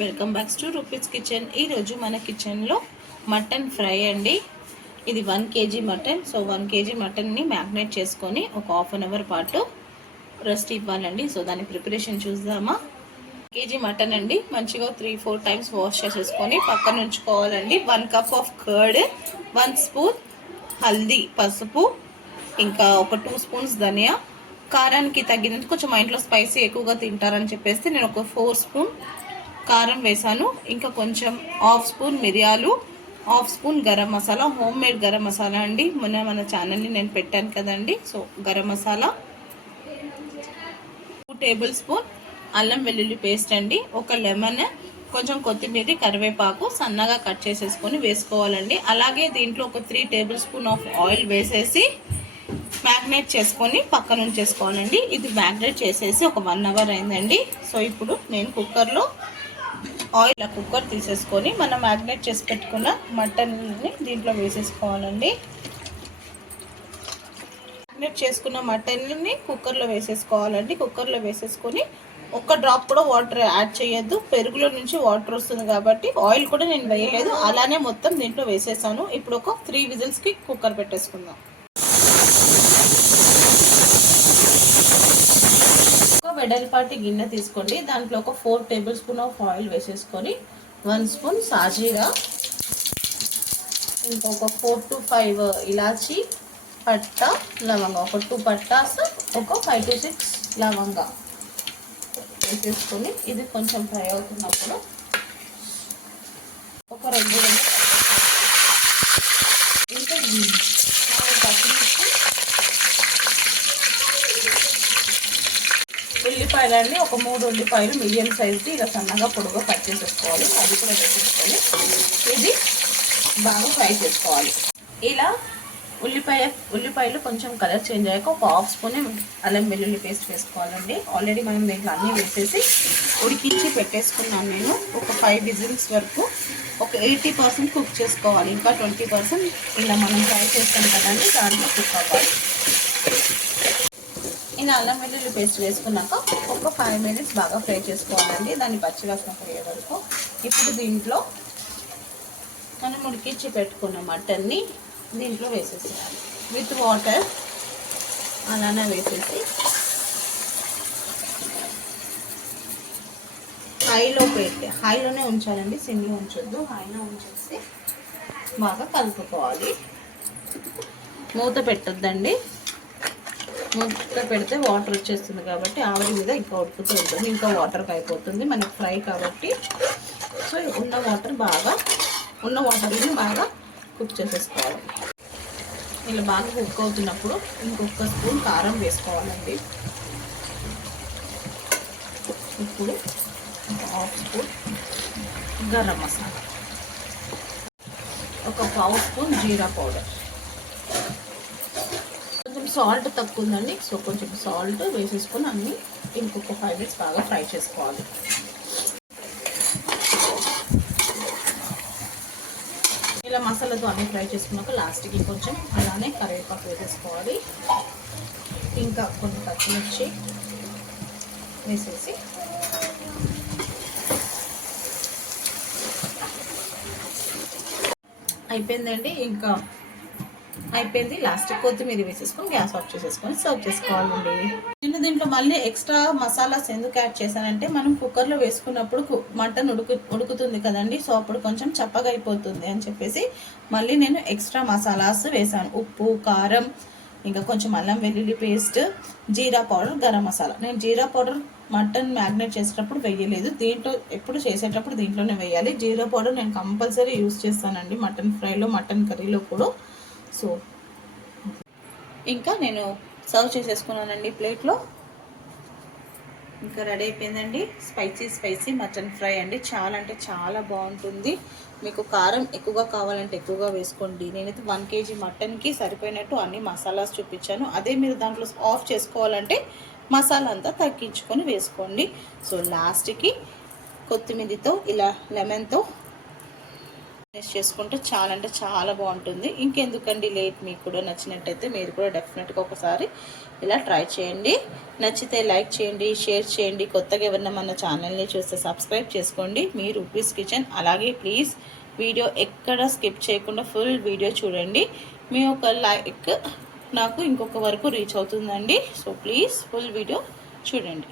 Welcome back to Rupees Kitchen. ఈరోజు మన కిచెన్లో మటన్ ఫ్రై అండి. ఇది 1 kg మటన్. సో 1 kg మటన్ని మ్యాగ్నేట్ చేసుకొని ఒక హాఫ్ అన్ అవర్ పాటు రెస్ట్ ఇవ్వాలండి. సో దాని ప్రిపరేషన్ చూద్దామా. కేజీ మటన్ అండి, మంచిగా 3-4 టైమ్స్ వాష్ చేసేసుకొని పక్కన ఉంచుకోవాలండి. 1 కప్ ఆఫ్ కర్డ్, 1 స్పూన్ హల్దీ పసుపు, ఇంకా ఒక 2 స్పూన్స్ ధనియా. కారానికి తగ్గినంత కొంచెం మా ఇంట్లో స్పైసీ ఎక్కువగా తింటారని చెప్పేసి నేను ఒక 4 స్పూన్ కారం వేసాను. ఇంకా కొంచెం హాఫ్ స్పూన్ మిరియాలు, half spoon garam masala, home made garam masala అండి. మన ఛానల్ని నేను పెట్టాను కదండి. So garam masala, 2 table spoon అల్లం వెల్లుల్లి పేస్ట్ అండి, ఒక లెమన్, కొంచెం కొత్తిమీర, కరివేపాకు సన్నగా కట్ చేసేసుకొని వేసుకోవాలండి. అలాగే దీంట్లో ఒక 3 టేబుల్ స్పూన్ ఆఫ్ ఆయిల్ వేసేసి మ్యాగ్నేట్ చేసుకొని పక్కన ఉంచేసుకోవాలండి. ఇది మ్యాగ్నేట్ చేసేసి ఒక 1 అవర్ అయిందండి. సో ఇప్పుడు నేను కుక్కర్లో ఆయిల్ కుక్కర్ తీసేసుకొని మనం మ్యాగ్నేట్ చేసి పెట్టుకున్న మటన్ని దీంట్లో వేసేసుకోవాలండి. మ్యాగ్నేట్ చేసుకున్న మటన్ని కుక్కర్లో వేసేసుకోవాలండి. కుక్కర్లో వేసేసుకొని ఒక్క డ్రాప్ కూడా వాటర్ యాడ్ చేయొద్దు. పెరుగులో నుంచి వాటర్ వస్తుంది కాబట్టి ఆయిల్ కూడా నేను వేయలేదు, అలానే మొత్తం దీంట్లో వేసేసాను. ఇప్పుడు ఒక 3 విజిల్స్కి కుక్కర్ పెట్టేసుకుందాం. వెడల్పాటి గిన్నె తీసుకోండి. దాంట్లో ఒక 4 టేబుల్ స్పూన్ ఆఫ్ ఆయిల్ వేసేసుకొని 1 స్పూన్ సాజీరా, ఇంకొక 4 to 5 ఇలాచి, పట్ట, లవంగా, ఒక 2 పట్టాస్, ఒక 5 to 6 లవంగా వేసేసుకొని ఇది కొంచెం ఫ్రై అవుతున్నప్పుడు ఒక 2 ఇంకా ఉల్లిపాయలన్నీ ఒక 3 ఉల్లిపాయలు మీడియం సైజ్ది ఇలా సన్నగా పొడుగా కట్ చేసేసుకోవాలి. అది కూడా వేసేసుకొని ఇది బాగా ఫ్రై చేసుకోవాలి. ఇలా ఉల్లిపాయలు కొంచెం కలర్ చేంజ్ అయ్యాక ఒక హాఫ్ స్పూన్ అల్లం వెల్లుల్లి పేస్ట్ వేసుకోవాలండి. ఆల్రెడీ మనం దీంట్లో అన్నీ వేసేసి ఉడికించి పెట్టేసుకున్నాను నేను. ఒక 5 విజిల్స్ వరకు ఒక 80% కుక్ చేసుకోవాలి. ఇంకా 20% ఇలా మనం ఫ్రై చేస్తాం కదండి, దాంట్లో కుక్ అవ్వాలి. ఇలా అల్లం వెల్లుల్లి పేస్ట్ వేసుకున్నాక ఒక 5 మినిట్స్ బాగా ఫ్రై చేసుకోవాలండి, దాన్ని పచ్చివాసన పోయే వరకు. ఇప్పుడు దీంట్లో మనం ఉడికించి పెట్టుకున్న మటన్ని దీంట్లో వేసేసేయాలి విత్ వాటర్. అలానే వేసేసి హైలోనే ఉంచాలండి, సిమ్లో ఉంచొద్దు. హైలో ఉంచేసి బాగా కలుపుకోవాలి. మూత పెట్టొద్దండి. మూత పెడితే వాటర్ వచ్చేస్తుంది కాబట్టి ఆవిరి మీద ఇంకా ఉడుకుతూ ఉంటుంది, ఇంకా వాటర్కి అయిపోతుంది మనకి ఫ్రై కాబట్టి. సో ఉన్న వాటర్ని బాగా కుక్ చేసేసుకోవాలి. ఇలా బాగా కుక్ అవుతున్నప్పుడు ఇంకొక స్పూన్ కారం వేసుకోవాలండి. ఇప్పుడు ఒక హాఫ్ స్పూన్ గరం మసాలా, ఒక పావు స్పూన్ జీరా పౌడర్, సాల్ట్ తక్కువ ఉందండి. సో కొంచెం సాల్ట్ వేసేసుకొని అన్నీ ఇంకొక 5 మినిట్స్ బాగా ఫ్రై చేసుకోవాలి. ఇలా మసాలాతో అన్నీ ఫ్రై చేసుకున్నాక లాస్ట్కి కొంచెం అలానే కరివేపాకు వేసేసుకోవాలి. ఇంకా కొంచెం పచ్చిమిర్చి వేసేసి అయిపోయిందండి. ఇంకా అయిపోయింది. లాస్ట్ కొత్తిమీర వేసేసుకొని గ్యాస్ ఆఫ్ చేసేసుకొని సర్వ్ చేసుకోవాలండి. దీంట్లో మళ్ళీ ఎక్స్ట్రా మసాలాస్ ఎందుకు యాడ్ చేశానంటే మనం కుక్కర్లో వేసుకున్నప్పుడు మటన్ ఉడుకుతుంది కదండి. సో అప్పుడు కొంచెం చప్పగా అయిపోతుంది అని చెప్పేసి మళ్ళీ నేను ఎక్స్ట్రా మసాలాస్ వేసాను. ఉప్పు, కారం, ఇంకా కొంచెం అల్లం వెల్లుల్లి పేస్ట్, జీరా పౌడర్, గరం మసాలా. నేను జీరా పౌడర్ మటన్ మ్యాగ్నేట్ చేసేటప్పుడు వేయలేదు, దీంట్లో ఎప్పుడు చేసేటప్పుడు దీంట్లోనే వేయాలి. జీరా పౌడర్ నేను కంపల్సరీ యూస్ చేస్తానండి మటన్ ఫ్రైలో, మటన్ కర్రీలో కూడా. సో ఇంకా నేను సర్వ్ చేసేసుకున్నానండి ప్లేట్లో. ఇంకా రెడీ అయిపోయిందండి స్పైసీ మటన్ ఫ్రై అండి. చాలా అంటే చాలా బాగుంటుంది. మీకు కారం ఎక్కువగా కావాలంటే ఎక్కువగా వేసుకోండి. నేనైతే 1 kg మటన్కి సరిపోయినట్టు అన్ని మసాలాస్ చూపించాను. అదే మీరు దాంట్లో ఆఫ్ చేసుకోవాలంటే మసాలా అంతా తగ్గించుకొని వేసుకోండి. సో లాస్ట్కి కొత్తిమీరతో ఇలా లెమన్తో చేసుకుంటే చాలా అంటే చాలా బాగుంటుంది. ఇంకెందుకండి లేట్, మీకు కూడా నచ్చినట్టయితే మీరు కూడా డెఫినెట్గా ఒకసారి ఇలా ట్రై చేయండి. నచ్చితే లైక్ చేయండి, షేర్ చేయండి. కొత్తగా ఎవరైనా మన ఛానల్ని చూస్తే సబ్స్క్రైబ్ చేసుకోండి. మీ రూపీస్ కిచెన్. అలాగే ప్లీజ్ వీడియో ఎక్కడ స్కిప్ చేయకుండా ఫుల్ వీడియో చూడండి. మీ ఒక లైక్ నాకు ఇంకొక వరకు రీచ్ అవుతుందండి. సో ప్లీజ్ ఫుల్ వీడియో చూడండి.